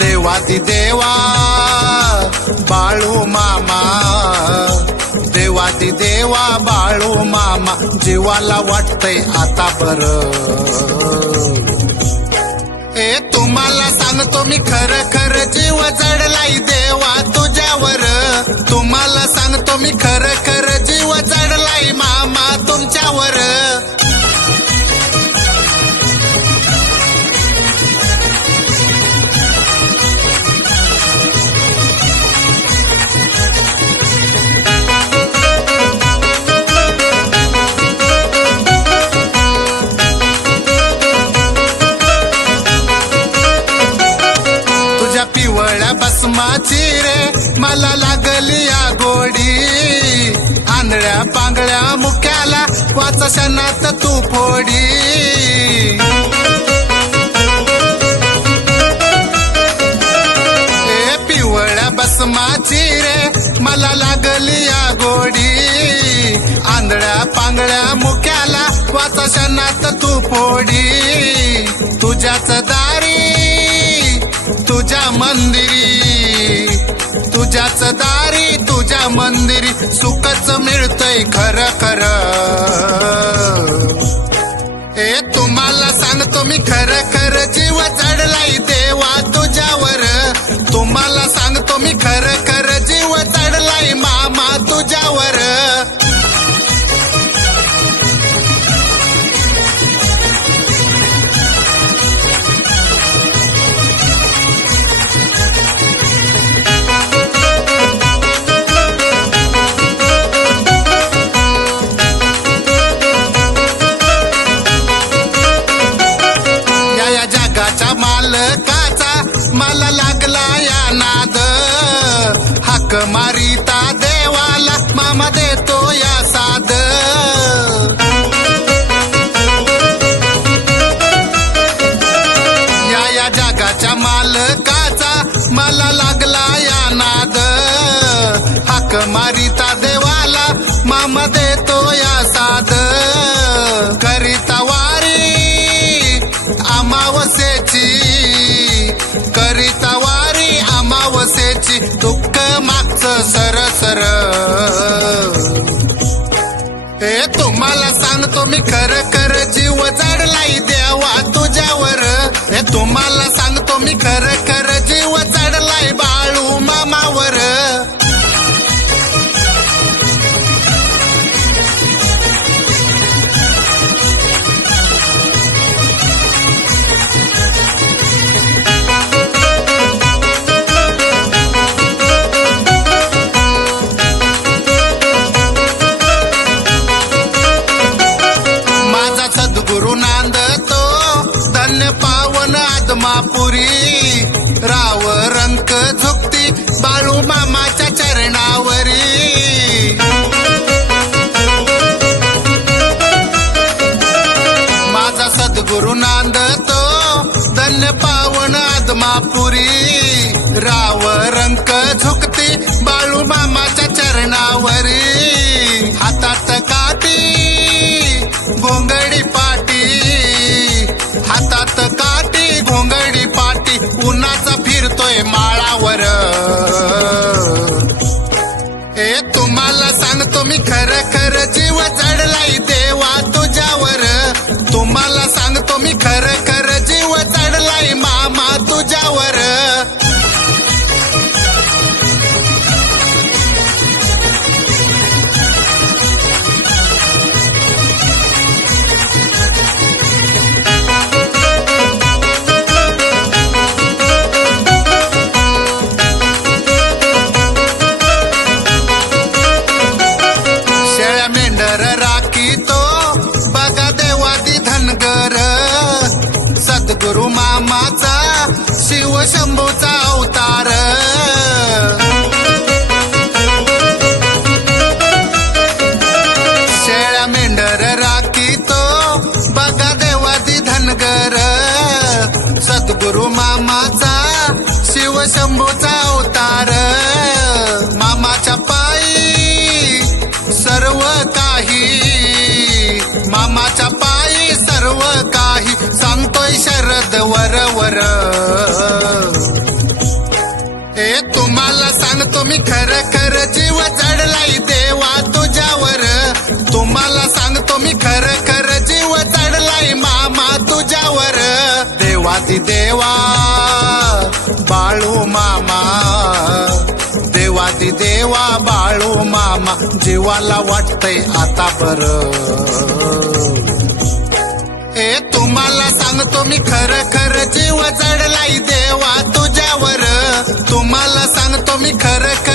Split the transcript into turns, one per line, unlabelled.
देवाती देवा बाळू मामा देवाती देवा बाळू मामा जीवाला वाटतंय आता बर. ए तुम्हाला सांगतो मी खरं पिवळ्या रे मला लागली या गोडी. आंधळ्या पांगळ्या मुक्याला वाचा शनात तू फोडी. ए पिवळ्या बसमाची रे मला लागली या गोडी. आंधळ्या पांगळ्या मुक्याला वाचा शनात तू फोडी. तुझ्याच दारी तुझ्या मंदिरी तुझ्याच दारी तुझ्या मंदिरी सुखच मिळतय खरं खरं. ए तुम्हाला सांगतो मी खरं खरं. जीव चढलाई नाद. हाक मारिता देवाला मामा देतो या साद. या या जगाच्या मालकाचा मला लागला या नाद. हाक मारिता देवाला मामा देतो या साद. Sir sir. हे तुम्हाला सांगतो मी खरं आदमापुरी राव रंक झुकती बाळू मामाच्या चरणावरी. माझा सद्गुरु नांदतो धन्य पावन आदमापुरी. राव रंक झुकती बाळू मामाच्या चरणावरी. सांगतो मी खरं खरं शंभूचा अवतार. शेळ्या मेंढर राखी तो बघा देवाची धनगर. सद्गुरु मामाचा शिव शंभूचा अवतार. मामाच्या पायी सर्व काही. मामाच्या पायी सर्व काही. सांगतोय शरद वर वर. मी खरं खर जीव चढलाय देवा तुझ्यावर. तुम्हाला सांगतो मी खरं खरं जीव चढलाय मामा तुझ्यावर. देवाती देवा बाळू मामा. देवाती देवा बाळू मामा. जीवाला वाटतंय आता बरं. ए तुम्हाला सांगतो मी खरं खर जीव चढलाय देवा तुझ्यावर. तुम्हाला सांगतो मी खरं